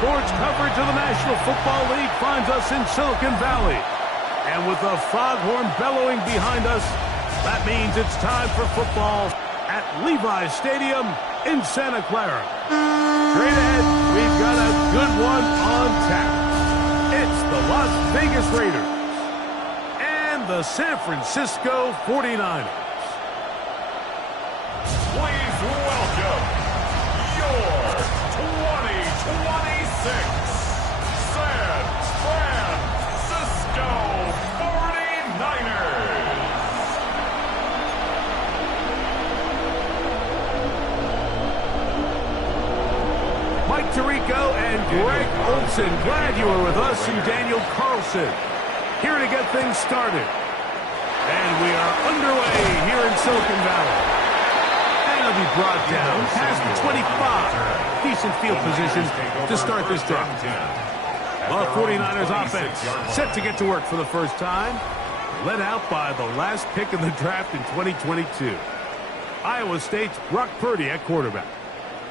Sports coverage of the National Football League finds us in Silicon Valley. And with the foghorn bellowing behind us, that means it's time for football at Levi's Stadium in Santa Clara. Straight ahead, we've got a good one on tap. It's the Las Vegas Raiders and the San Francisco 49ers. Please welcome your 2026 San Francisco 49ers. Mike Tirico and Greg Olson, glad you were with us, and Daniel Carlson here to get things started. And we are underway here in Silicon Valley. And it'll be brought down past the 25. Decent field position to start this drive. The 49ers offense set to get to work for the first time. Led out by the last pick in the draft in 2022. Iowa State's Brock Purdy at quarterback.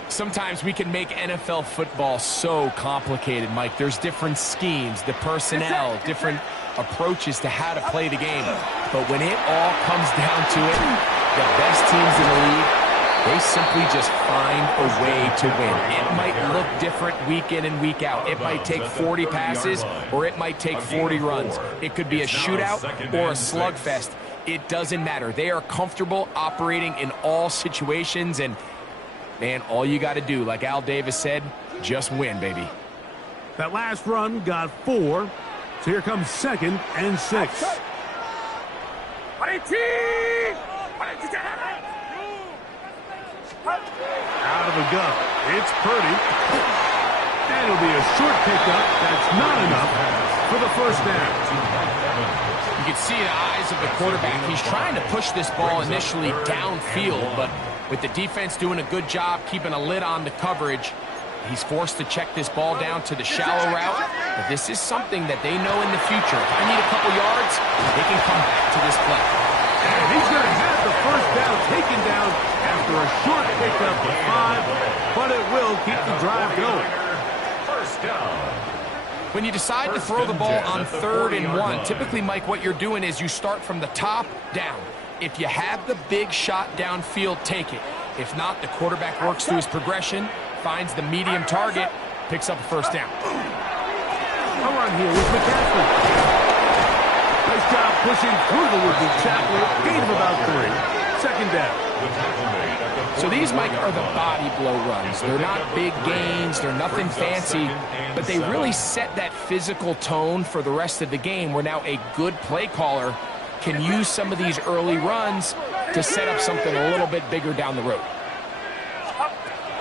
Sometimes we can make NFL football so complicated, Mike. There's different schemes, the personnel, different approaches to how to play the game. But when it all comes down to it, the best teams in the league, they simply just find a way to win. It might look different week in and week out. It might take 40 passes or it might take 40 runs. It could be a shootout or a slugfest. It doesn't matter. They are comfortable operating in all situations, and man, all you got to do, like Al Davis said, just win, baby. That last run got 4. So here comes 2nd and 6. Out of the gun, it's Purdy. And it'll be a short pickup. That's not enough for the first down. You can see the eyes of the quarterback. He's trying to push this ball initially downfield, but with the defense doing a good job keeping a lid on the coverage, he's forced to check this ball down to the shallow route. But this is something that they know in the future. If I need a couple yards, they can come back to this play. And he's going to have the first down taken down after a short pickup of 5, but it will keep the drive going. First down. When you decide to throw the ball on 3rd and 1, typically, Mike, what you're doing is you start from the top down. If you have the big shot downfield, take it. If not, the quarterback works through his progression, finds the medium target, picks up a first down. Come on here with McCaffrey. Nice job pushing through the would-be tackler. Gain of about 3. 2nd down. So these, Mike, are the body blow runs. They're not big gains. They're nothing fancy. But they really set that physical tone for the rest of the game, where now a good play caller can use some of these early runs to set up something a little bit bigger down the road.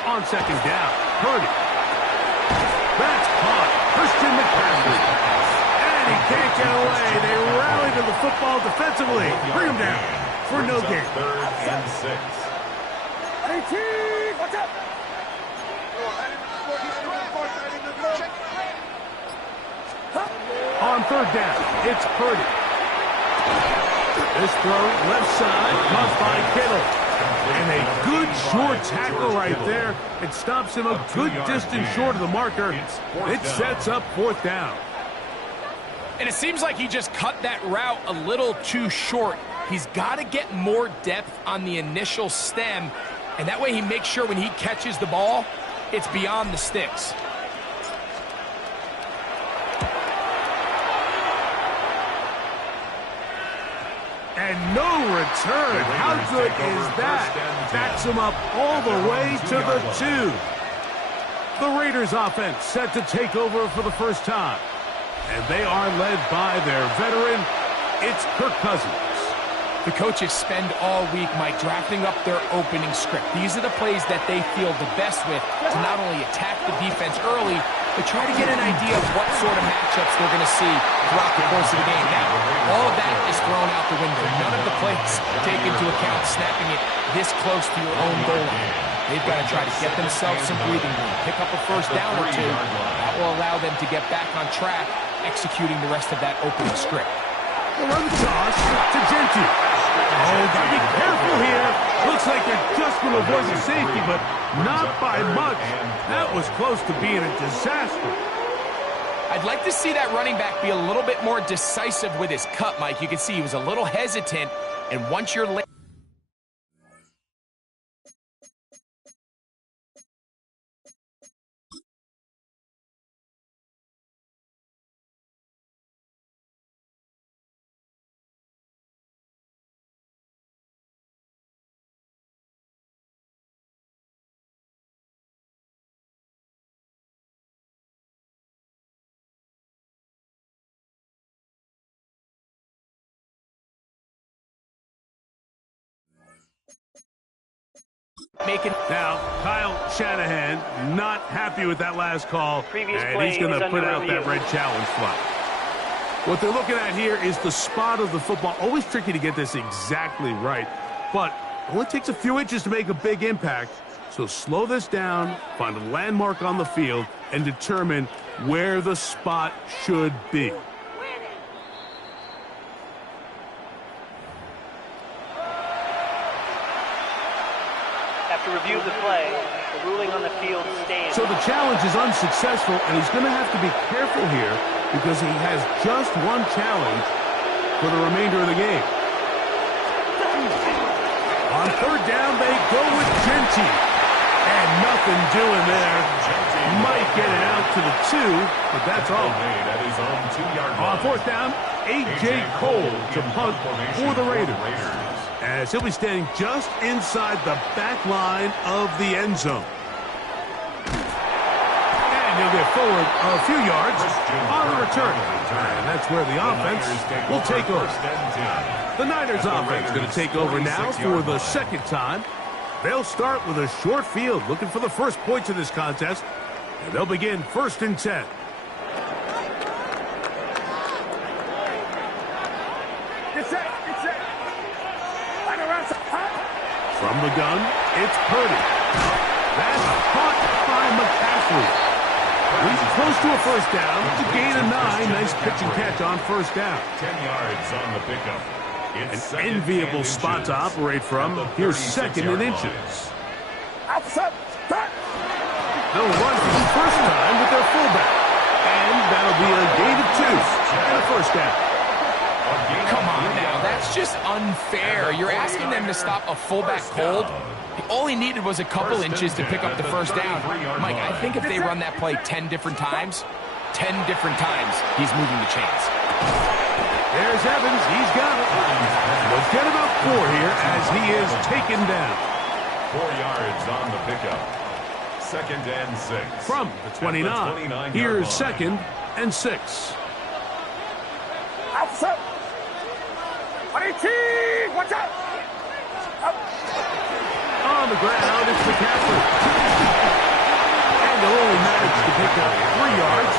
On 2nd down, Purdy. That's caught. Christian McCaffrey. And he can't get away. They rally to the football defensively. Bring him down for no gain. 3rd and 6. On 3rd down, it's Purdy. This throw left side, caught by Kittle. And a good short tackle right there. It stops him a good distance short of the marker. It sets up 4th down. And it seems like he just cut that route a little too short. He's got to get more depth on the initial stem, and that way he makes sure when he catches the ball, it's beyond the sticks. And no return. How good is that? Backs him up all the way to the 2. The Raiders offense set to take over for the first time. And they are led by their veteran. It's Kirk Cousins. The coaches spend all week, Mike, drafting up their opening script. These are the plays that they feel the best with to not only attack the defense early, but try to get an idea of what sort of matchups they're going to see throughout the course of the game. Now, all of that is thrown out the window. None of the plays take into account snapping it this close to your own goal line. They've got to try to get themselves some breathing room, pick up a first down or 2. That will allow them to get back on track, executing the rest of that opening script. They'll run the toss to Genti. Oh, gotta be careful here. Looks like they're just going to avoid the safety, but not by much. That was close to being a disaster. I'd like to see that running back be a little bit more decisive with his cut, Mike. You can see he was a little hesitant, and once you're late. Now, Kyle Shanahan not happy with that last call, and he's going to put out that red challenge flag. What they're looking at here is the spot of the football. Always tricky to get this exactly right, but it only takes a few inches to make a big impact. So slow this down, find a landmark on the field, and determine where the spot should be. To review the play, the ruling on the field stands. So the challenge is unsuccessful, and he's going to have to be careful here because he has just one challenge for the remainder of the game. On third down, they go with Genti. And nothing doing there. Might get it out to the 2, but that's all. On fourth down, A.J. Cole to punt for the Raiders, as he'll be standing just inside the back line of the end zone. And he'll get forward a few yards on the return. And that's where the offense will take over. The Niners offense going to take over now for the second time. They'll start with a short field, looking for the first points of this contest. And they'll begin 1st and 10. From the gun, it's Purdy. That's caught by McCaffrey. He's close to a first down. It's a gain of 9. Nice pitch and catch on first down. 10 yards on the pickup. An enviable spot to operate from. Here's 2nd and inches. They'll run for the first time with their fullback. And that'll be a gain of 2 and a first down. Come on now, that's just unfair. You're asking them to stop a fullback cold. All he needed was a couple inches to pick up the first down. Mike, I think if they run that play 10 different times, he's moving the chains. There's Evans. He's got it. They'll get about 4 here as he is taken down. 4 yards on the pickup. 2nd and 6. From the 29. Here's 2nd and 6. Watch out! On the ground, it's McCaffrey. And they'll only manage to pick up 3 yards.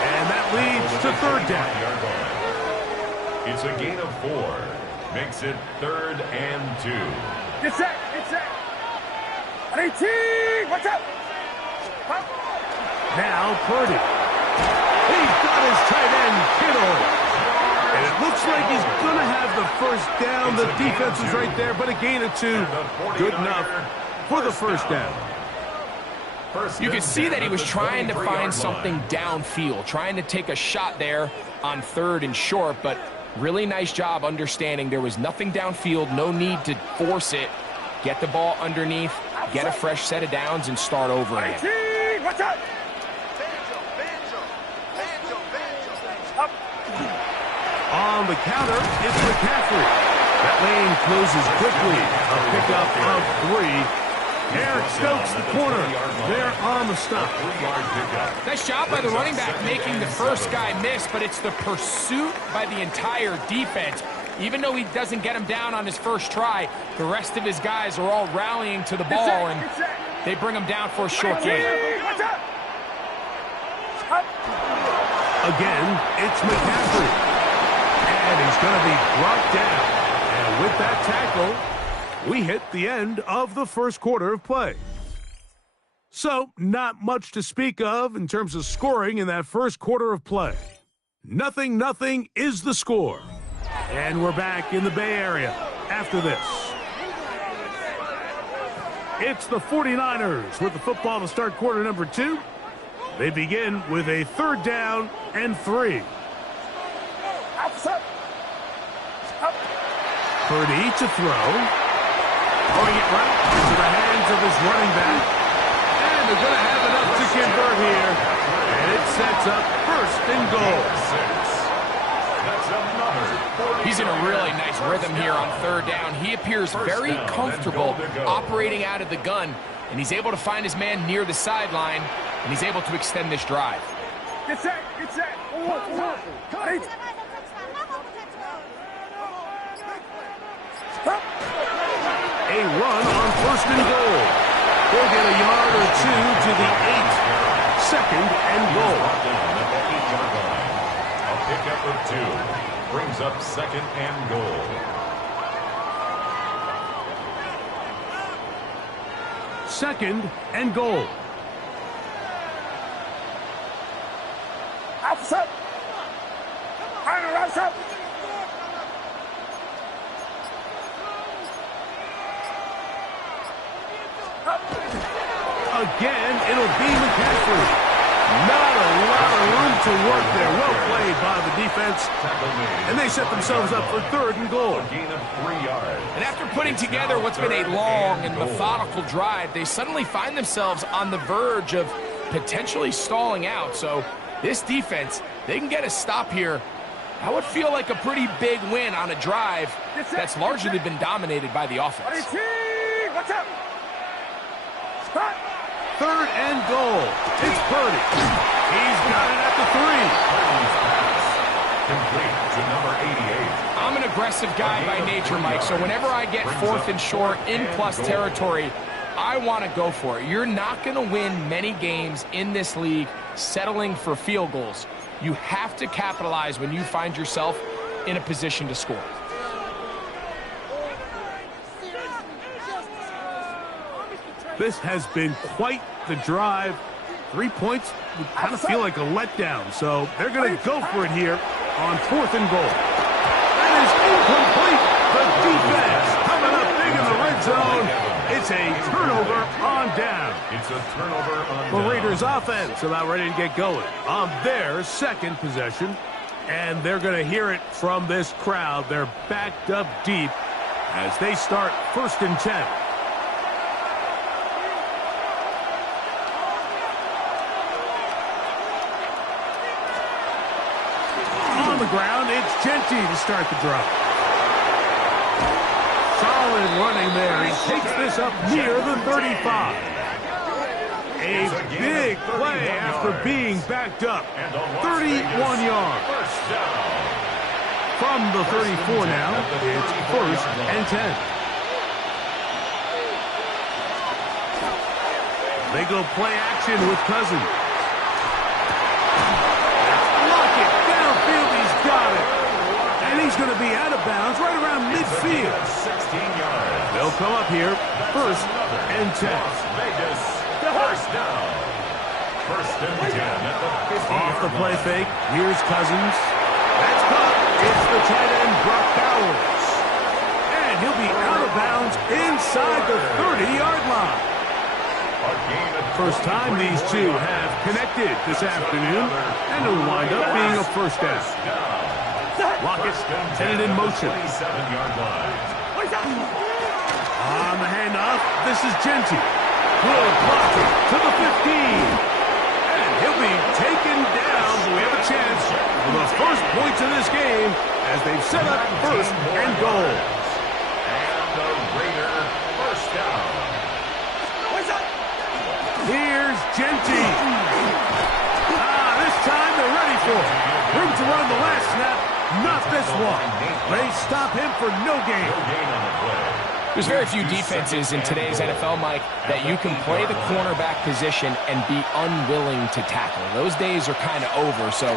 And that leads to 3rd down. It's a gain of 4. Makes it 3rd and 2. Get set! Watch out! Now Purdy. He's got his tight end, Kittle. And it looks like he's going to have the first down. The defense is right there, but a gain of 2. Good enough for the first down. You can see that he was trying to find something downfield, trying to take a shot there on 3rd and short, but really nice job understanding there was nothing downfield, no need to force it. Get the ball underneath, get a fresh set of downs, and start over again. Watch out! On the counter, it's McCaffrey. That lane closes quickly. A pickup of 3. Eric Stokes, the corner. They're on the stop. Nice job by the running back making the first guy miss, but it's the pursuit by the entire defense. Even though he doesn't get him down on his first try, the rest of his guys are all rallying to the ball, and they bring him down for a short gain. Again, it's McCaffrey. And he's going to be brought down. And with that tackle, we hit the end of the first quarter of play. So, not much to speak of in terms of scoring in that first quarter of play. 0-0 is the score. And we're back in the Bay Area after this. It's the 49ers with the football to start quarter number 2. They begin with a 3rd down and 3. Purdy to throw. Throwing it right into the hands of his running back. And they're going to have enough to convert here. And it sets up 1st and goal. He's in a really nice rhythm here on 3rd down. He appears very comfortable operating out of the gun, and he's able to find his man near the sideline, and he's able to extend this drive. Get set, get set. A run on 1st and goal. They'll get a yard or 2 to the 8. 2nd and goal. A pickup of 2 brings up 2nd and goal. 2nd and goal. Again, it'll be McCaffrey. Not a lot of room to work there. Well played by the defense. And they set themselves up for 3rd and goal. A gain of 3 yards. And after putting together what's been a long and methodical drive, they suddenly find themselves on the verge of potentially stalling out. So this defense, they can get a stop here. That would feel like a pretty big win on a drive that's largely been dominated by the offense. What's up? 3rd and goal. It's Purdy. He's got it at the 3. Complete to number 88. I'm an aggressive guy by nature, Mike, so whenever I get 4th and short in plus territory, I want to go for it. You're not going to win many games in this league settling for field goals. You have to capitalize when you find yourself in a position to score. This has been quite the drive. 3 points would kind of feel like a letdown. So they're going to go for it here on 4th and goal. That is incomplete. The defense coming up big in the red zone. It's a turnover on down. It's a turnover on The down. Raiders offense about ready to get going on their 2nd possession. And they're going to hear it from this crowd. They're backed up deep as they start 1st and 10. Ground, it's Genty to start the drive. Solid running there. He takes this up near the 35. A big play after being backed up. 31 yards. From the 34 now, it's 1st and 10. They go play action with Cousins. Got it. And he's going to be out of bounds right around midfield. 16 yards. They'll come up here 1st and 10. Vegas. 1st down. 1st and 10 at the 50. Off the play fake. Here's Cousins. That's caught. It's the tight end, Brock Bowers. And he'll be out of bounds inside the 30-yard line. First time these two have connected this afternoon, and it'll wind up being a 1st down. Lockett headed in motion. On the handoff, this is Genty. Good blocking to the 15. And he'll be taken down, but we have a chance for the first points of this game as they've set up 1st and goal. And the Raider 1st down. Here's Genty. This time they're ready for it. Room to run the last snap, not this one. They stop him for no gain. There's very few defenses in today's NFL, Mike, that you can play the cornerback position and be unwilling to tackle. Those days are kind of over, so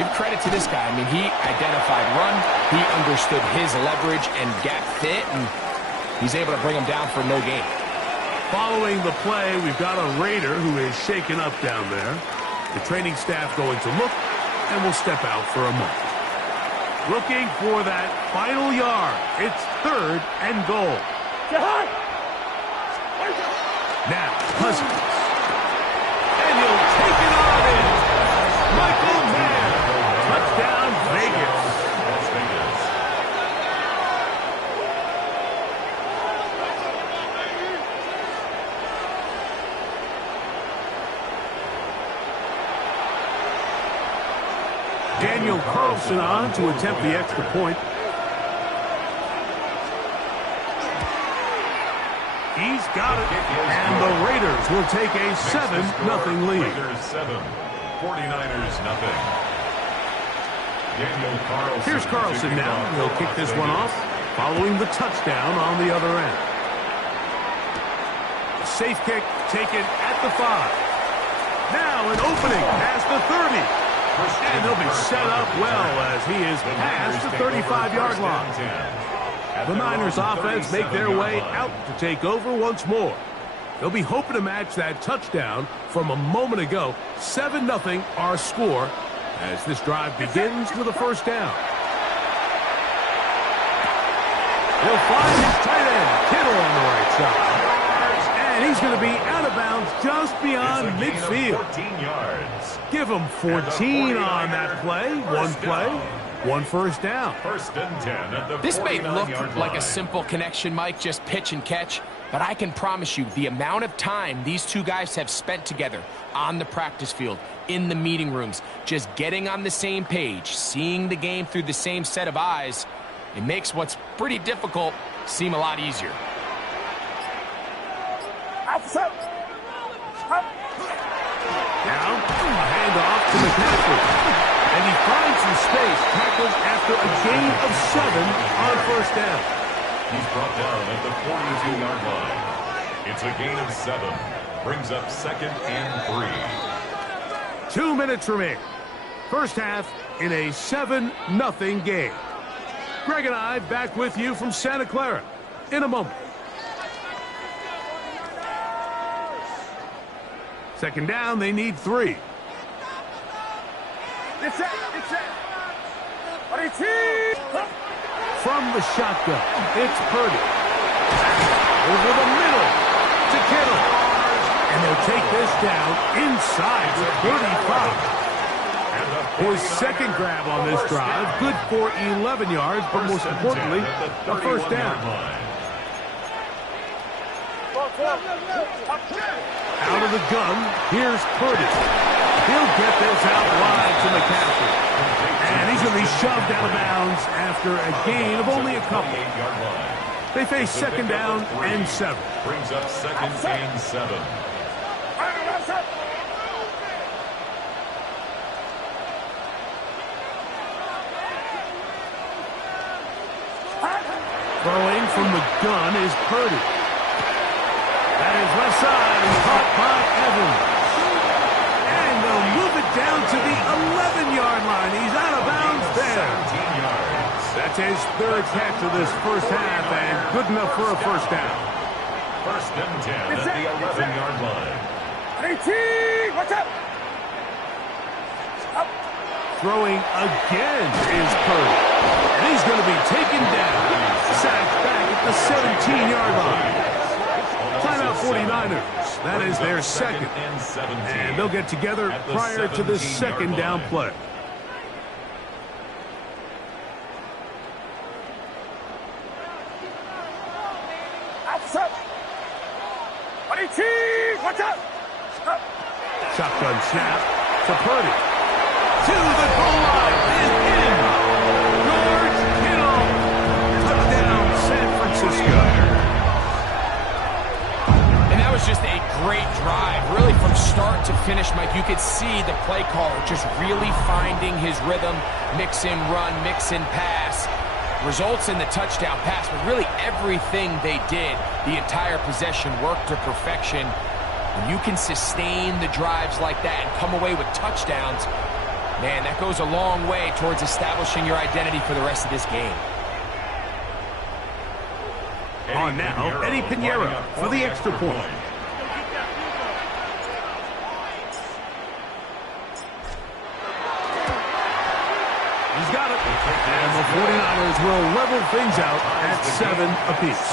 give credit to this guy. I mean, he identified run, he understood his leverage and gap fit, and he's able to bring him down for no gain. Following the play, we've got a Raider who is shaken up down there. The training staff going to look, and will step out for a moment. looking for that final yard. It's 3rd and goal. Now, Cousins. And he'll take it on in. Michael Mayer. Touchdown, Vegas. Las Vegas. Daniel Carlson on to attempt the extra point. He's got it. And the Raiders will take a 7-0 lead. Raiders 7, 49ers nothing. Daniel Carlson. Here's Carlson now. He'll kick this one off following the touchdown on the other end. A safe kick taken at the 5. Now an opening past the 30. And they'll be set up well as he is past the 35-yard line. The Niners offense make their way out to take over once more. They'll be hoping to match that touchdown from a moment ago. 7-0 our score as this drive begins with a first down. He'll find his tight end, Kittle, on the right side. And he's going to be out of bounds just beyond midfield. 14 yards. Give him 14 on that play. One first down. First and 10 at the This may look 49-yard like line. a simple connection, Mike, just pitch and catch, but I can promise you the amount of time these two guys have spent together on the practice field, in the meeting rooms, just getting on the same page, seeing the game through the same set of eyes, it makes what's pretty difficult seem a lot easier. Now, a handoff to McCaffrey. And he finds some space, tackled after a gain of 7 on first down. He's brought down at the 42-yard line. It's a gain of 7. Brings up 2nd and 3. 2 minutes remain. First half in a 7-0 game. Greg and I back with you from Santa Clara in a moment. Second down, they need 3. From the shotgun, it's Purdy. Over the middle to Kittle. And they'll take this down inside the 35. His second grab on this drive, good for 11 yards, but most importantly, a first down. Out of the gun, here's Purdy. He'll get this out wide to McCaffrey. And he's going to be shoved out of bounds after a gain of only a couple. They face second down and 7. Brings up 2nd and 7. Throwing from the gun is Purdy. That is left side and caught by Evans. And they'll move it down to the 11-yard line. He's out of bounds there. 17 yards. That's his 3rd catch of this first half and good enough for a first down. First and 10 at the 11-yard line. Throwing again is Purdy. And he's going to be taken down. Sacked back at the 17-yard line. Timeout 49ers. That is their second. And they'll get together prior to the second down play. Shotgun snap to Purdy. To the goal line and in. George Kittle. Touchdown, San Francisco. And that was just a great drive. Really from start to finish, Mike, you could see the play caller just really finding his rhythm. Mix in run, mix in pass. Results in the touchdown pass, but really everything they did, the entire possession worked to perfection. When you can sustain the drives like that and come away with touchdowns, man, that goes a long way towards establishing your identity for the rest of this game. On now, Eddie Pinheiro for the extra point. He's got it. And the 49ers will level things out at 7 apiece.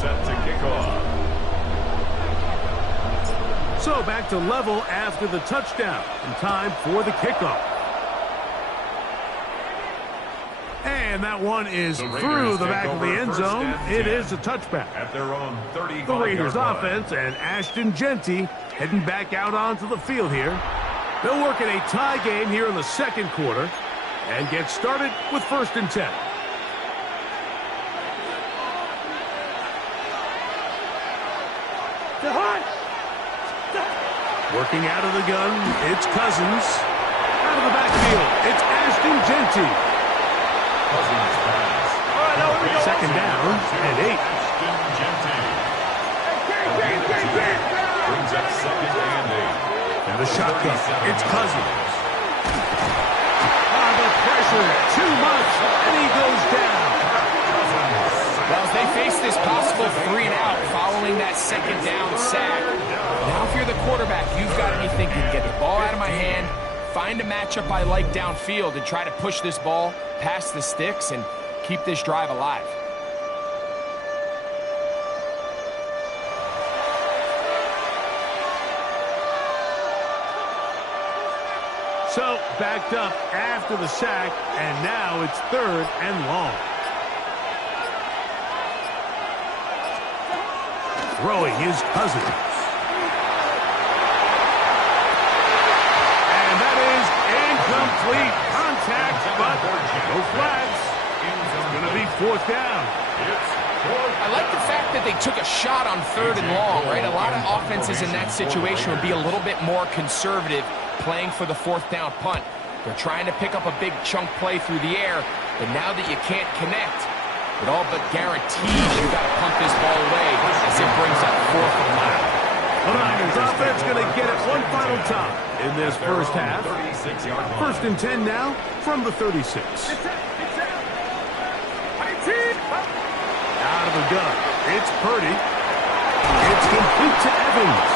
Set to kick off. So back to level after the touchdown, and time for the kickoff. And that one is through the back of the end zone. It is a touchback. At their own 35-yard The Raiders line. offense and Ashton Genty heading back out onto the field here. They'll work in a tie game here in the second quarter and get started with 1st and 10. Working out of the gun, it's Cousins. Out of the backfield, it's Ashton Genty. Cousins pass. Second down and 8. Ashton Genty. Brings up 2nd and 8. And the shotgun, it's Cousins. The pressure, too much, and he goes down. Well, as they face this possible 3 and out following that 2nd down sack, now if you're the quarterback, you've got to be thinking, get the ball out of my hand, find a matchup I like downfield, and try to push this ball past the sticks and keep this drive alive. So, backed up after the sack, and now it's 3rd and long. Throwing his Cousins. And that is incomplete contact, but no flags. It's going to be 4th down. I like the fact that they took a shot on 3rd and long, right? A lot of offenses in that situation would be a little bit more conservative playing for the 4th down punt. They're trying to pick up a big chunk play through the air, but now that you can't connect, it all but guarantees you got to punt this ball away as it brings up 4th and long. The Niners offense going to get it one final time in this first half. 1st and 10 now from the 36. Out of the gun, it's Purdy. It's complete to Evans.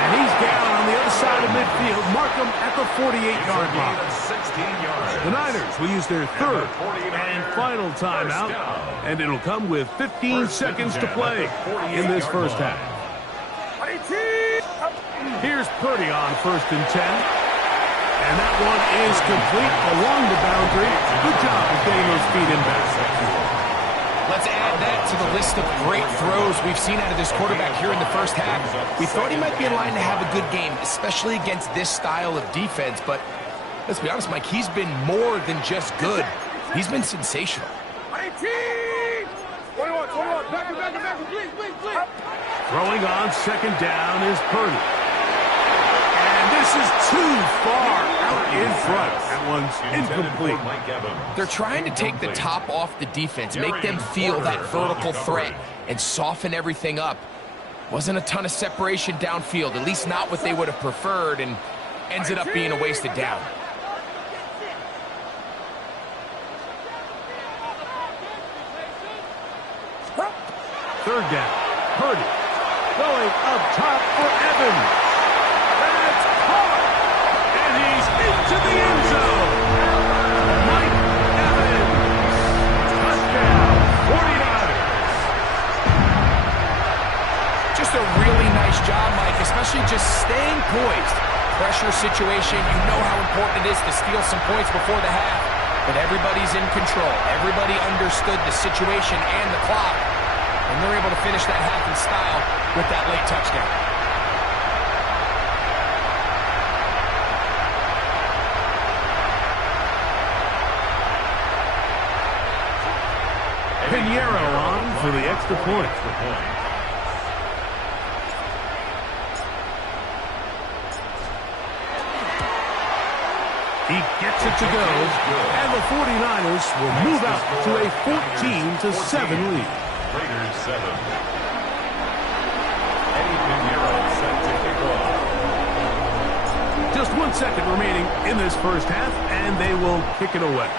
And he's down on the other side of midfield. Mark him at the 48-yard line. 16 yards. The Niners will use their 3rd and final timeout, and it'll come with 15 seconds to play in this first half. Here's Purdy on 1st and 10. And that one is complete along the boundary. Good job of getting those feet in back. Let's add that to the list of great throws we've seen out of this quarterback here in the first half. We thought he might be in line to have a good game, especially against this style of defense. But let's be honest, Mike, he's been more than just good. He's been sensational. Throwing on 2nd down is Purdy. And this is too far out in front. That one's incomplete. They're trying to take the top off the defense, make them feel that vertical threat, and soften everything up. Wasn't a ton of separation downfield, at least not what they would have preferred, and ends up being a wasted down. Third down. Purdy going up top for Evans. That's caught. And he's into the end zone. Mike Evans. Touchdown. 49ers. Just a really nice job, Mike, especially just staying poised. Pressure situation, you know how important it is to steal some points before the half, but everybody's in control. Everybody understood the situation and the clock, and they're able to finish that half in style with that late touchdown. Pinheiro on for the extra point. He gets it to go, and the 49ers will move out to a 14-7 lead. Raiders 7. Eddie Pinheiro set to kick off. Just 1 second remaining in this first half, and they will kick it away.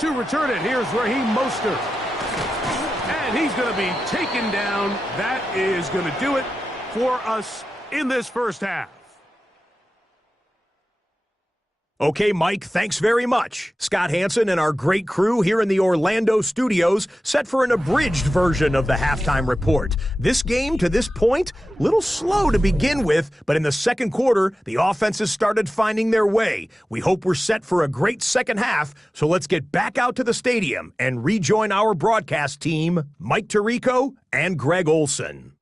To return it, here's Raheem Mostert. And he's going to be taken down. That is going to do it for us in this first half. Okay, Mike, thanks very much. Scott Hansen and our great crew here in the Orlando studios set for an abridged version of the halftime report. This game, to this point, a little slow to begin with, but in the second quarter, the offenses started finding their way. We hope we're set for a great second half, so let's get back out to the stadium and rejoin our broadcast team, Mike Tirico and Greg Olson.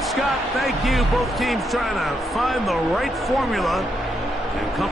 Scott, thank you. Both teams trying to find the right formula and come.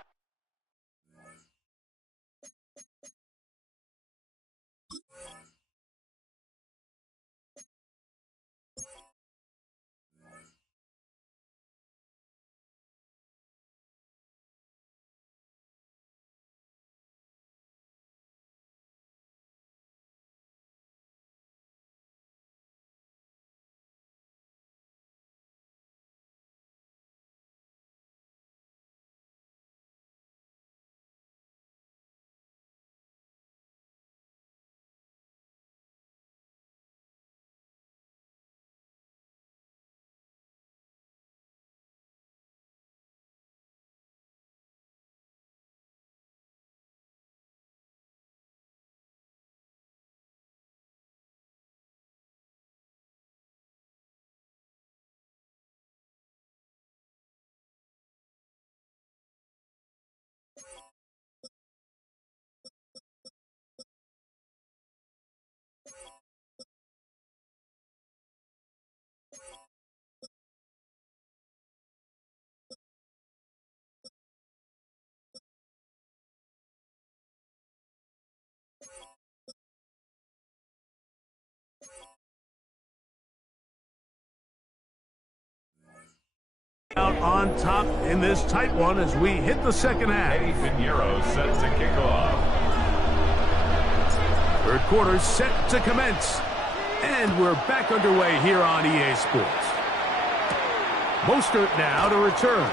Out on top in this tight one as we hit the second half. Eddie Pinheiro set to kick off. Third quarter set to commence. And we're back underway here on EA Sports. Mostert now to return.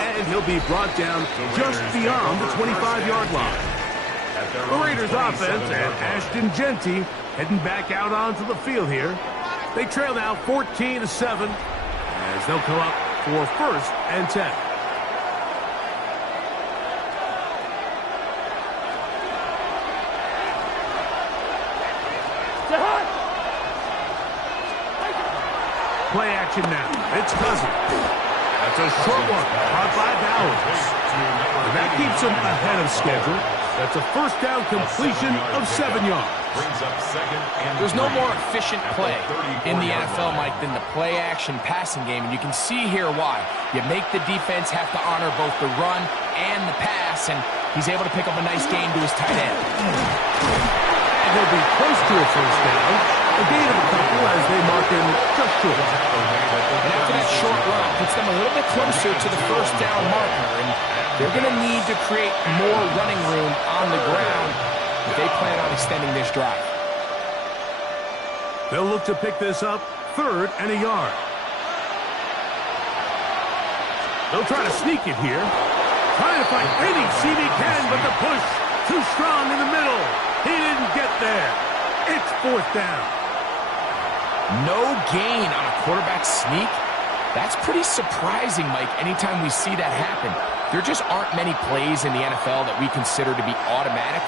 And he'll be brought down just beyond the 25-yard line. The Raiders offense and Ashton Genty heading back out onto the field here. They trail now 14-7 as they'll come up for first and 10. Play action now. It's Cousins. That's a short one. Caught by Bowers. And that keeps him ahead of schedule. That's a first down completion of 7 yards. There's no more efficient play in the NFL, Mike, than the play-action passing game, and you can see here why. You make the defense have to honor both the run and the pass, and he's able to pick up a nice gain to his tight end. And he'll be close to a first down. A gain of a couple as they mark him just short. And after that short run, puts them a little bit closer to the first down marker, and they're going to need to create more running room on the ground if they plan on extending this drive. They'll look to pick this up, 3rd and a yard. They'll try to sneak it here. Trying to find any seam he can, but the push too strong in the middle. He didn't get there. It's 4th down. No gain on a quarterback sneak. That's pretty surprising, Mike, anytime we see that happen. There just aren't many plays in the NFL that we consider to be automatic.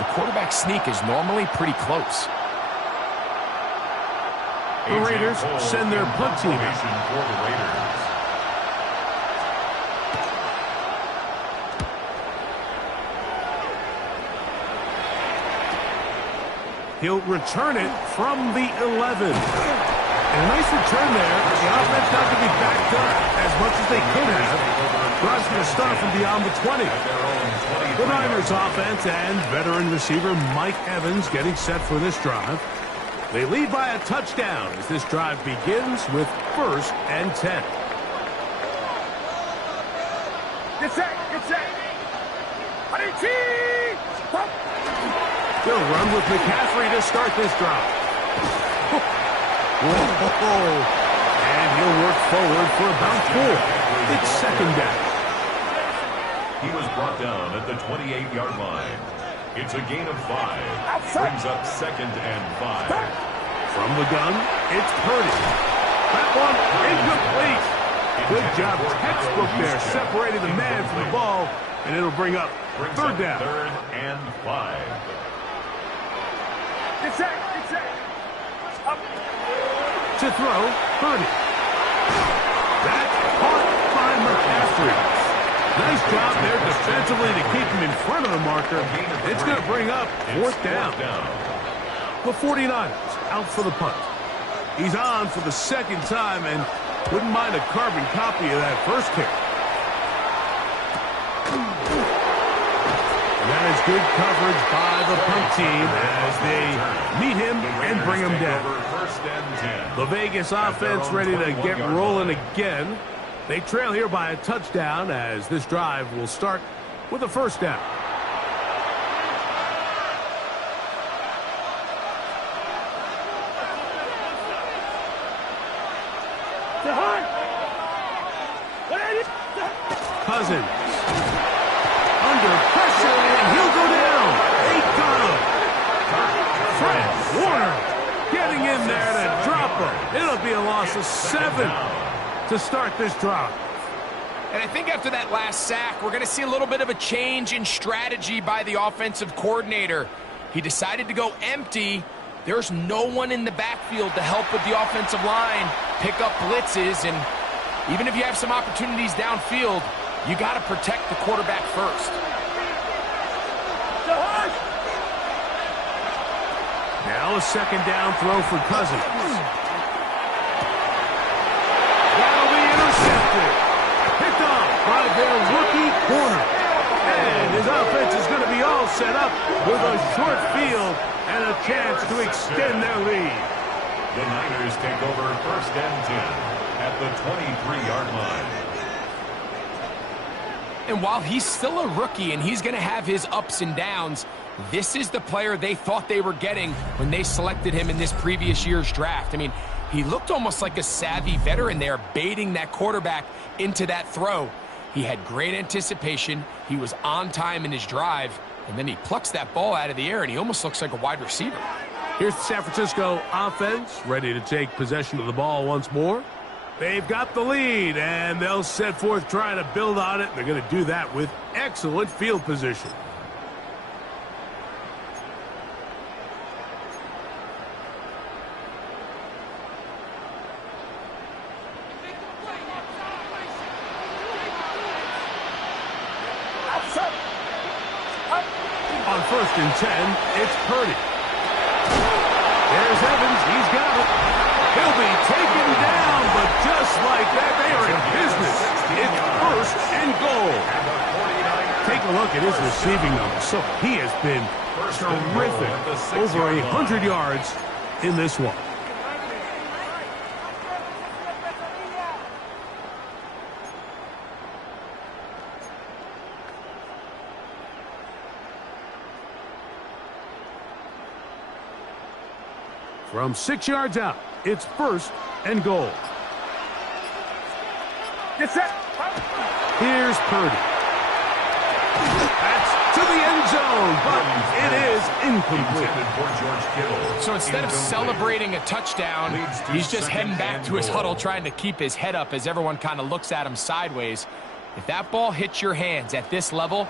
The quarterback sneak is normally pretty close. The Raiders send their punt team out. For the Raiders. He'll return it from the 11. And a nice return there. The offense not to be backed up as much as they could have. Rush going to start from beyond the 20. The Niners offense and veteran receiver Mike Evans getting set for this drive. They lead by a touchdown as this drive begins with 1st and 10. Get set, get set. He'll run with McCaffrey to start this drive. Whoa. And he'll work forward for about 4. It's second down. He was brought down at the 28-yard line. It's a gain of 5. Brings up second and 5. From the gun, it's Purdy. That one incomplete. Good job, textbook there, separating the man from the ball, and it'll bring up third down. Third and 5. To throw, Purdy. That's caught by McCaffrey. Nice job there defensively to keep him in front of the marker. It's going to bring up fourth down. The 49ers out for the punt. He's on for the second time and wouldn't mind a carbon copy of that first kick. And that is good coverage by the punt team as they meet him and bring him down. The Vegas offense ready to get rolling again. They trail here by a touchdown as this drive will start with a first down. Cousins. Under pressure, and he'll go down. They got him. Fred Warner getting in there to drop him. It'll be a loss of 7 to start this drive. And I think after that last sack, we're going to see a little bit of a change in strategy by the offensive coordinator. He decided to go empty. There's no one in the backfield to help with the offensive line, pick up blitzes, and even if you have some opportunities downfield, you got to protect the quarterback first. Now a second down throw for Cousins. That'll be intercepted. Picked off by their rookie corner. And his offense is going to be all set up with a short field and a chance to extend their lead. The Niners take over first and 10 at the 23-yard line. And while he's still a rookie and he's going to have his ups and downs, this is the player they thought they were getting when they selected him in this previous year's draft. I mean, he looked almost like a savvy veteran there, baiting that quarterback into that throw. He had great anticipation. He was on time in his drive, and then he plucks that ball out of the air, and he almost looks like a wide receiver. Here's the San Francisco offense, ready to take possession of the ball once more. They've got the lead, and they'll set forth trying to build on it. They're going to do that with excellent field position. On first and 10, it's Purdy. There's Evans. He's got it. He'll be taken down, but just like that, they are in business. It's first and goal. Take a look at his receiving numbers. So he has been terrific. Over 100 yards in this one. From 6 yards out, it's first and goal. Get set. Here's Purdy. That's to the end zone, but it is incomplete. So instead of celebrating a touchdown, he's just heading back to his huddle trying to keep his head up as everyone kind of looks at him sideways. If that ball hits your hands at this level,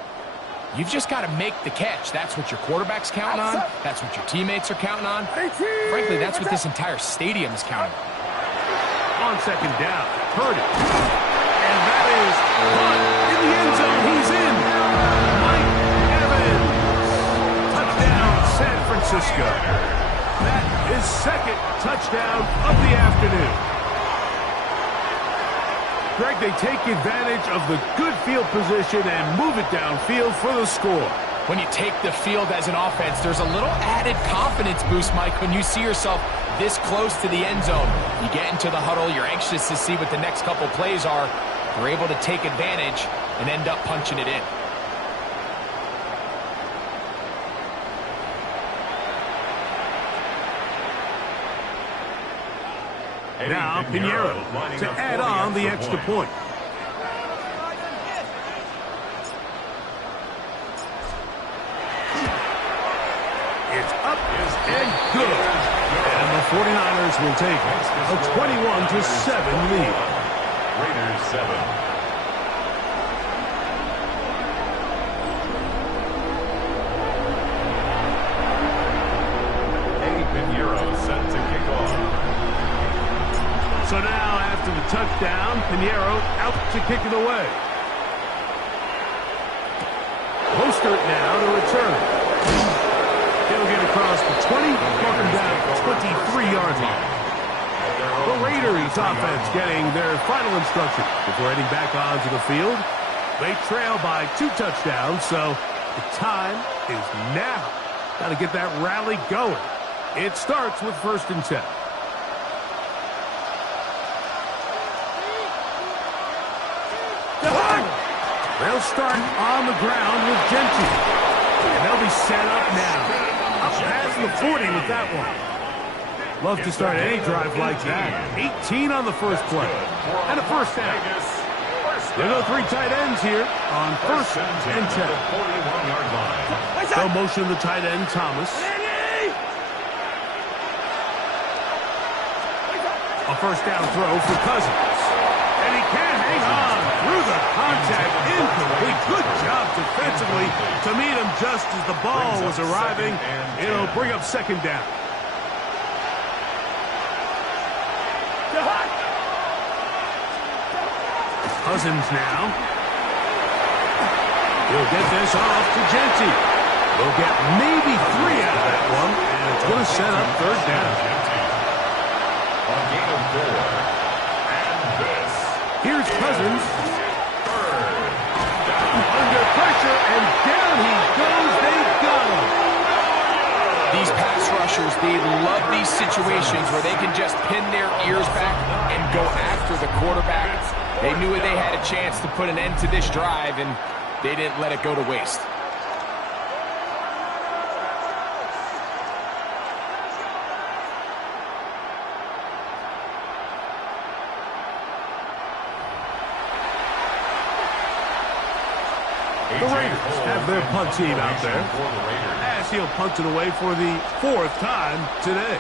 you've just got to make the catch. That's what your quarterback's counting on. That's what your teammates are counting on. Frankly, that's what this entire stadium is counting on. On second down, Purdy. And that is caught in the end zone. He's in. Mike Evans. Touchdown, San Francisco. That is second touchdown of the afternoon. Greg, they take advantage of the good field position and move it downfield for the score. When you take the field as an offense, there's a little added confidence boost, Mike, when you see yourself this close to the end zone. You get into the huddle, you're anxious to see what the next couple plays are. You're able to take advantage and end up punching it in. Now Pinheiro to add on the extra point. It's up and good. And the 49ers will take a 21-7 lead. Raiders 7. So now, after the touchdown, Pinheiro out to kick it away. Mostert now to return. He'll get across the 20, walking down the 23-yard line. The Raiders offense getting their final instruction before heading back onto the field. They trail by 2 touchdowns, so the time is now. Got to get that rally going. It starts with 1st and 10. They'll start on the ground with Genty. And they'll be set up now. Up past the 40 with that one. Love to start any drive like that. 18 on the first play. And a first down. There go 3 tight ends here on 1st and 10. They'll motion the tight end, Thomas. A first down throw for Cousins. And he can't hang on through the contact. Incomplete. Good job defensively to meet him just as the ball was arriving. It'll bring up 2nd down. Cousins now. He'll get this off to Genty. They'll get maybe 3 out of that one, and it's going to set up 3rd down. A gain of 4. And this. Here's Cousins. Under pressure, and down he goes. They got him. These pass rushers, they love these situations where they can just pin their ears back and go after the quarterback. They knew they had a chance to put an end to this drive, and they didn't let it go to waste. The Raiders have their punt team out there as he'll punt it away for the 4th time today.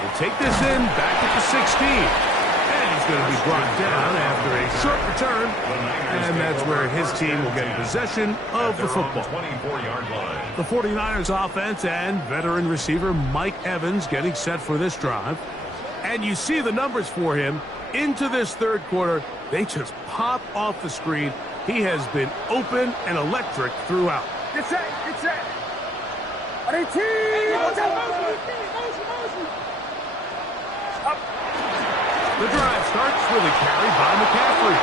He'll take this in back at the 16. And he's going to be brought down after a short return. And that's where his team will get possession of the football. 24-yard line. The 49ers offense and veteran receiver Mike Evans getting set for this drive. And you see the numbers for him into this 3rd quarter. They just pop off the screen. He has been open and electric throughout. Get set, get set. The drive starts with a carry by McCaffrey.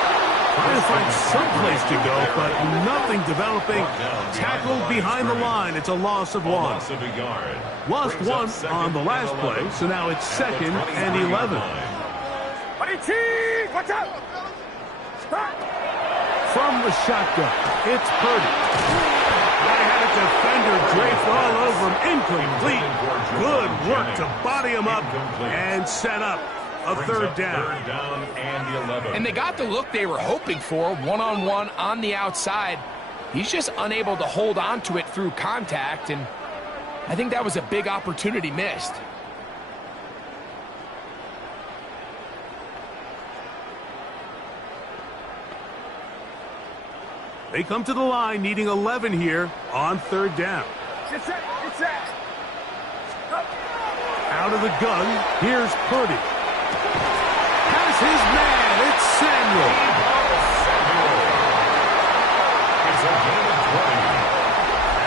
Trying to find some place to go, but nothing developing. Tackled behind the line. It's a loss of 1. Loss of a yard. Lost 1 on the last play, so now it's 2nd and 11. Watch out! Stop! From the shotgun, it's Purdy. They had a defender draped all over him. Incomplete. Good work to body him up and set up a 3rd down. 3rd down and 11. And they got the look they were hoping for, one-on-one on the outside. He's just unable to hold on to it through contact, and I think that was a big opportunity missed. They come to the line needing 11 here on 3rd down. Get set, get set. Out of the gun, here's Purdy. Has his man, it's Samuel. It's a gain of 20.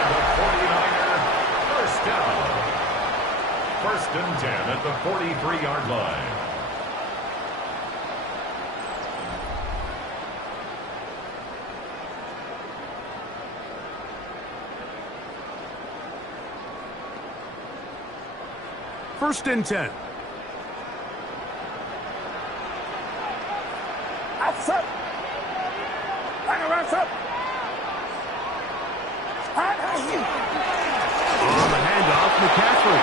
And the 49er first down. 1st and 10 at the 43-yard line. First and 10. Outside. Hang around, up. On McCaffrey.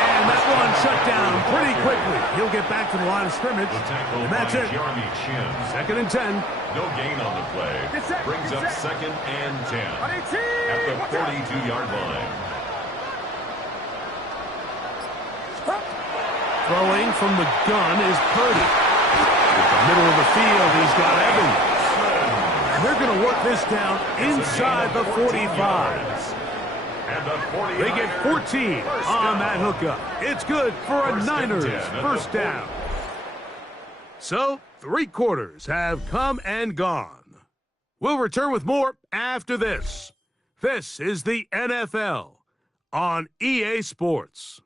And that one shut down pretty quickly. He'll get back to the line of scrimmage. And that's it. Second and 10. No gain on the play. Brings up second and 10 at the 42-yard line. Throwing from the gun is Purdy. In the middle of the field, he's got Evans. And they're going to work this down inside the 45. They get 14 on that hookup. It's good for a Niners first down. So, 3 quarters have come and gone. We'll return with more after this. This is the NFL on EA Sports.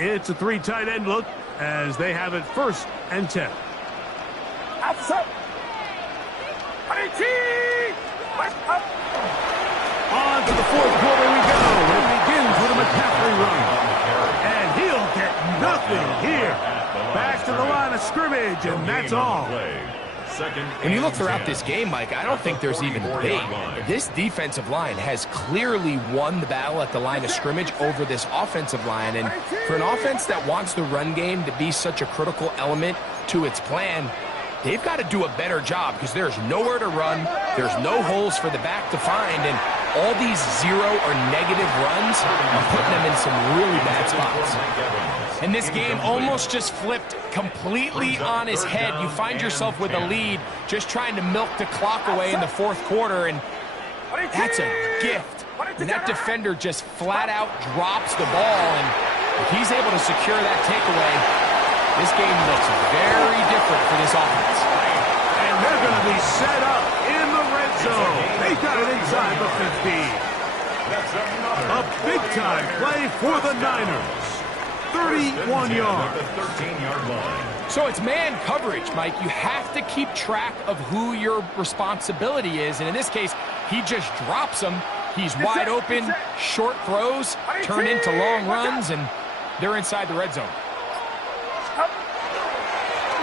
It's a 3 tight end look as they have it first and 10. Outside. On to the fourth quarter we go. It begins with a McCaffrey run. And he'll get nothing here. Back to the line of scrimmage, and that's all. When you look throughout this game, Mike, I don't think there's even a debate. This defensive line has clearly won the battle at the line of scrimmage over this offensive line. And for an offense that wants the run game to be such a critical element to its plan, they've got to do a better job because there's nowhere to run. There's no holes for the back to find. And all these 0 or negative runs are putting them in some really bad spots. And this game almost just flipped completely on his head. You find yourself with a lead, just trying to milk the clock away in the fourth quarter, and that's a gift. And that defender just flat out drops the ball, and if he's able to secure that takeaway, this game looks very different for this offense. And they're going to be set up in the red zone. They got it inside the 15. A big-time play for the Niners. 31 yards. So it's man coverage, Mike. You have to keep track of who your responsibility is. And in this case, he just drops him. He's wide open, short throws, turn into long runs, and they're inside the red zone.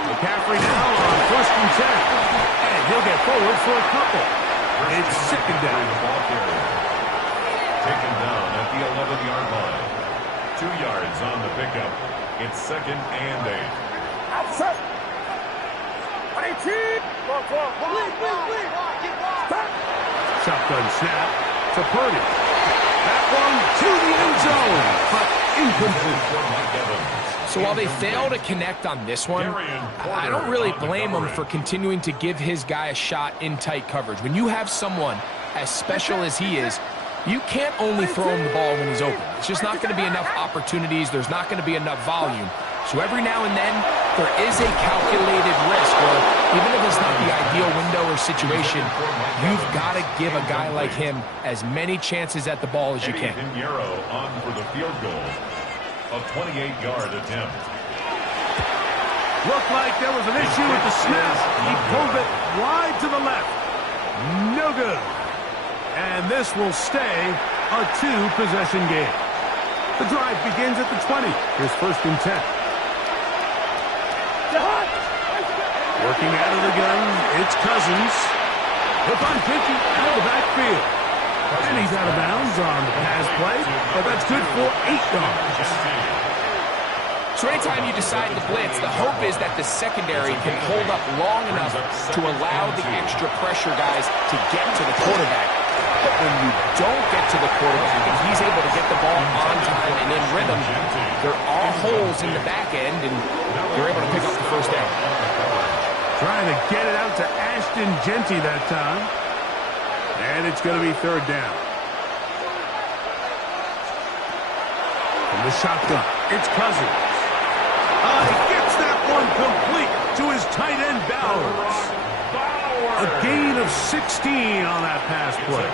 McCaffrey now on first and 10. And he'll get forward for a couple. It's second down. Taken down at the 11-yard line. 2 yards on the pickup. It's second and 8. Outside. Shotgun snap to Purdy. That one to the end zone, but incomplete. So while they fail to connect on this one, I don't really blame him for continuing to give his guy a shot in tight coverage. When you have someone as special as he is, you can't only throw him the ball when he's open. It's just not going to be enough opportunities. There's not going to be enough volume. So every now and then, there is a calculated risk where even if it's not the ideal window or situation, you've got to give a guy like him as many chances at the ball as you can. Pinheiro on for the field goal. A 28-yard attempt. Looked like there was an issue with the snap. He pulled it wide to the left. No good. And this will stay a 2-possession game. The drive begins at the 20. Here's first and 10. Working out of the gun, it's Cousins. He'll find Pinky out of the backfield. And he's out of bounds on the pass play, but that's good for 8 yards. So anytime you decide to blitz, the hope is that the secondary can hold up long enough to allow the extra pressure guys to get to the quarterback. But when you don't get to the quarterback and he's able to get the ball on time and in rhythm, there are holes in the back end, and you're able to pick up the first down. Trying to get it out to Ashton Genty that time. And it's going to be third down. From the shotgun, it's Cousins. He gets that one complete to his tight end, Bowers. A gain of 16 on that pass play.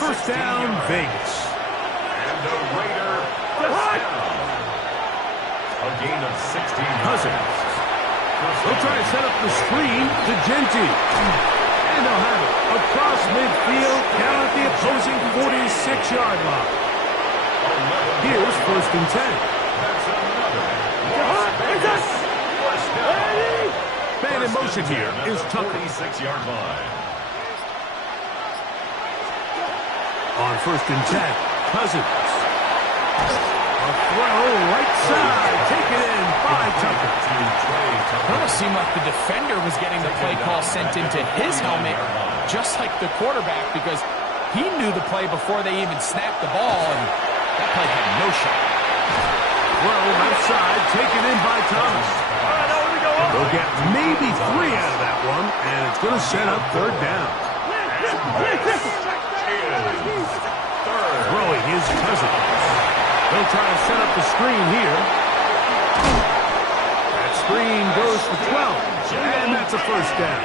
First down, Vegas. And the Raider first down. A gain of 16. Cousins. They'll try to set up the screen to Genty. And they'll have it across midfield, down at the opposing 46-yard line. Here's 1st and 10. That's another Las Vegas first down. Man in motion here is Tucker. 46-yard line. On 1st and 10, Cousins. A throw right side, taken in by Tucker. It almost seemed like the defender was getting the play call sent into his helmet, just like the quarterback, because he knew the play before they even snapped the ball, and that play had no shot. Throw left side, taken in by Thomas. They'll get maybe 3 out of that one, and it's going to set up 3rd down. Throwing his Cousins. They'll try to set up the screen here. That screen goes for 12, and that's a 1st down.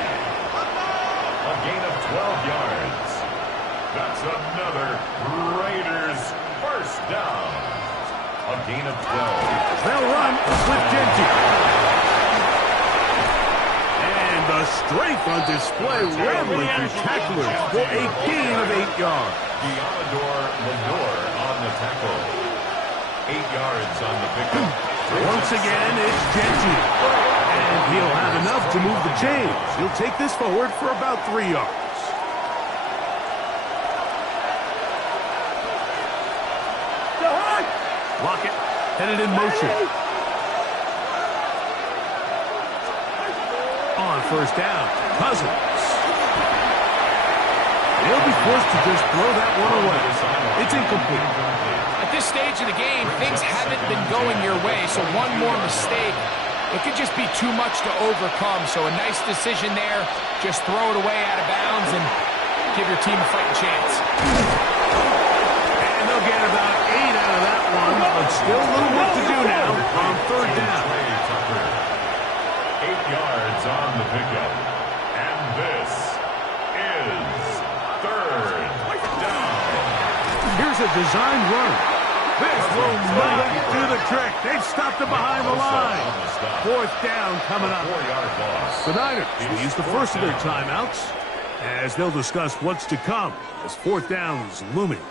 A gain of 12 yards. That's another Raiders first down. A gain of 12. They'll run with Genty. And the strength on display, rambling through tacklers for a gain of 8 yards. Deommodore Lenoir on the tackle. 8 yards on the pickup. Once again, it's Genty. And he'll have enough to move the chains. He'll take this forward for about 3 yards. Lockett headed in motion. On 1st down, Cousins. They'll be forced to just throw that one away. It's incomplete. At this stage of the game, things haven't been going your way, so one more mistake, it could just be too much to overcome. So a nice decision there. Just throw it away out of bounds and give your team a fighting chance. And they'll get about 8 out of that one, but still a little work to do now on 3rd down. 8 yards on the pickup. And this is 3rd down. Here's a design run. This will not do the trick. They've stopped it behind the line. 4th down coming up. 4-yard loss. The Niners will use the first of their timeouts as they'll discuss what's to come as 4th down is looming.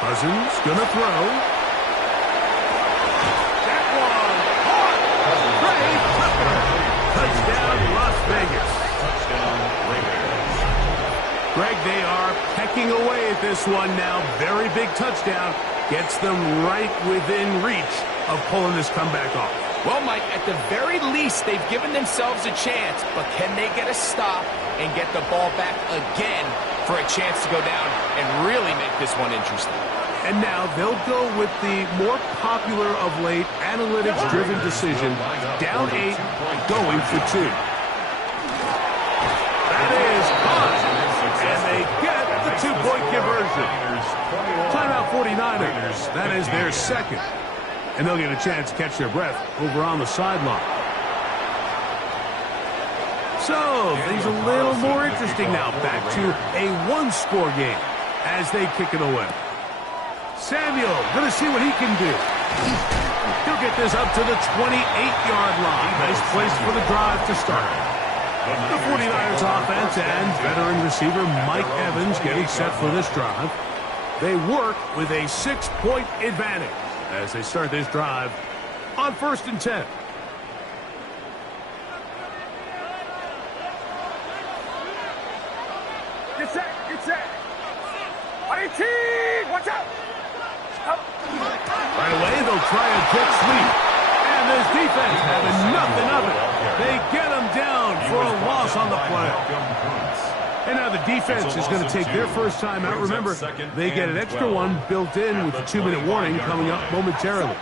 Cousins gonna throw. That one caught. Trey Tucker. Touchdown Las Vegas. Touchdown Raiders. Greg, they are pecking away at this one now. Very big touchdown. Gets them right within reach of pulling this comeback off. Well, Mike, at the very least, they've given themselves a chance, but can they get a stop and get the ball back again for a chance to go down and really make this one interesting? And now they'll go with the more popular of late analytics-driven decision, down 8, going for 2. That is caught, and they get the 2-point conversion. Timeout 49ers, that is their 2nd. And they'll get a chance to catch their breath over on the sideline. So, things a little more interesting now. Back to a 1-score game as they kick it away. Samuel, going to see what he can do. He'll get this up to the 28-yard line. Nice place for the drive to start. The 49ers offense and veteran receiver Mike Evans getting set for this drive. They work with a 6-point advantage as they start this drive on 1st and 10. Get set, get set. 18, watch out. Right away, they'll try a jet sweep. And this defense having nothing of it. They get them down for a loss on the play. And now the defense is going to take their first time out. Remember, they get an extra one built in with the 2-minute warning coming up momentarily.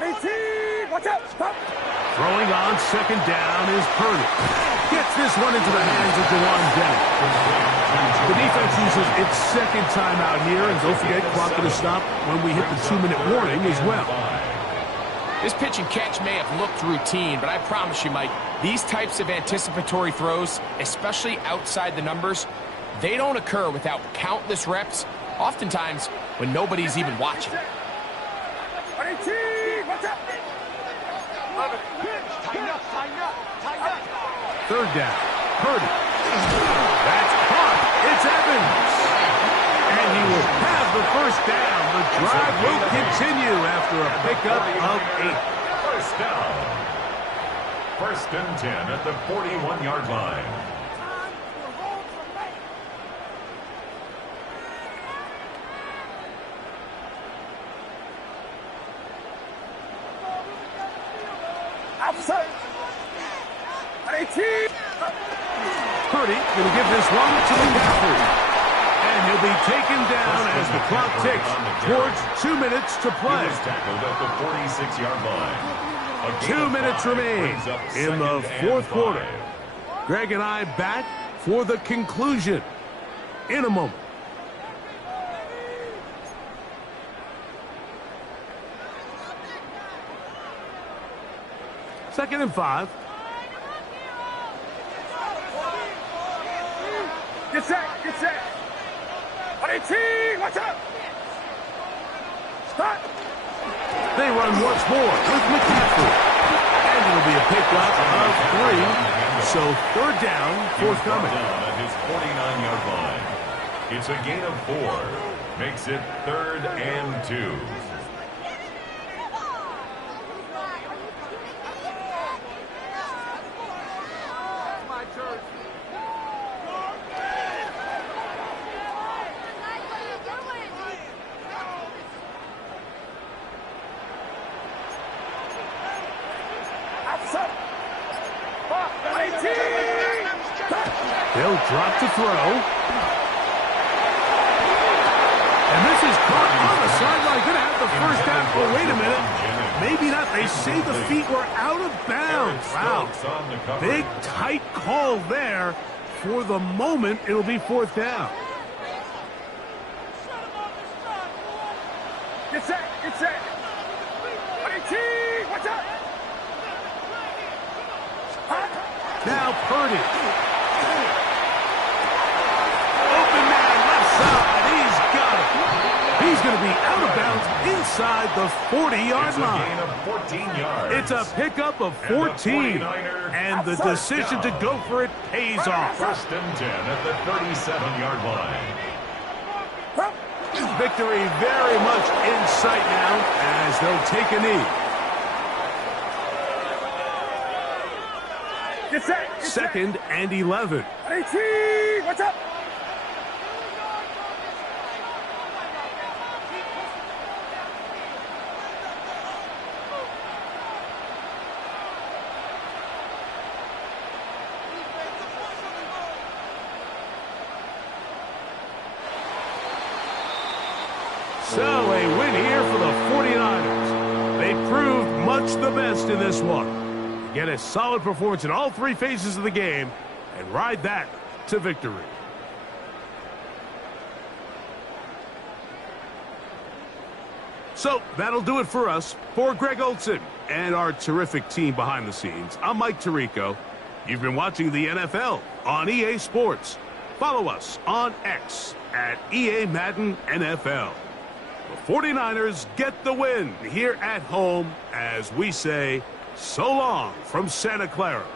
18, watch out, stop. Throwing on 2nd down is Purdy. Gets this one into the hands of Jawan Bennett. The defense uses its 2nd timeout here, and don't forget, clock going to stop when we hit the 2-minute warning as well. This pitch and catch may have looked routine, but I promise you, Mike, these types of anticipatory throws, especially outside the numbers, they don't occur without countless reps, oftentimes when nobody's even watching. Third down. Purdy. That's caught. It's Evans. And he will have the first down. The drive will continue after a pickup of 8. First down. First and 10 at the 41-yard line. Outside. Purdy going to give this one to McCaffrey. And he'll be taken down as the clock ticks towards 2 minutes to play. He was tackled at the 46-yard line. 2 minutes remain in the fourth quarter. Greg and I back for the conclusion in a moment. Second and 5. Get set, get set. Watch out. Start. They run once more with McCaffrey. And it'll be a pickup of 3. So third down, forthcoming. Down at his 49-yard line. It's a gain of 4. Makes it 3rd and 2. They'll drop to throw. And this is caught on the sideline. Going to have the first down. Oh, wait a minute. Maybe not. They say the feet were out of bounds. Wow. Big, tight call there. For the moment, it'll be fourth down. Get set, get set. Watch out. Now Purdy. Open man, left side. He's got it. He's going to be out of bounds inside the 40-yard line. It's a gain of 14 yards. It's a pickup of 14. And the decision to go for it pays off. First and 10 at the 37-yard line. Victory very much in sight now as they'll take a knee. Get set, get Second and 11. Watch out. So a win here for the 49ers. They proved much the best in this one. Get a solid performance in all 3 phases of the game and ride that to victory. So that'll do it for us. For Greg Olson and our terrific team behind the scenes, I'm Mike Tirico. You've been watching the NFL on EA Sports. Follow us on X at EA Madden NFL. The 49ers get the win here at home as we say so long from Santa Clara.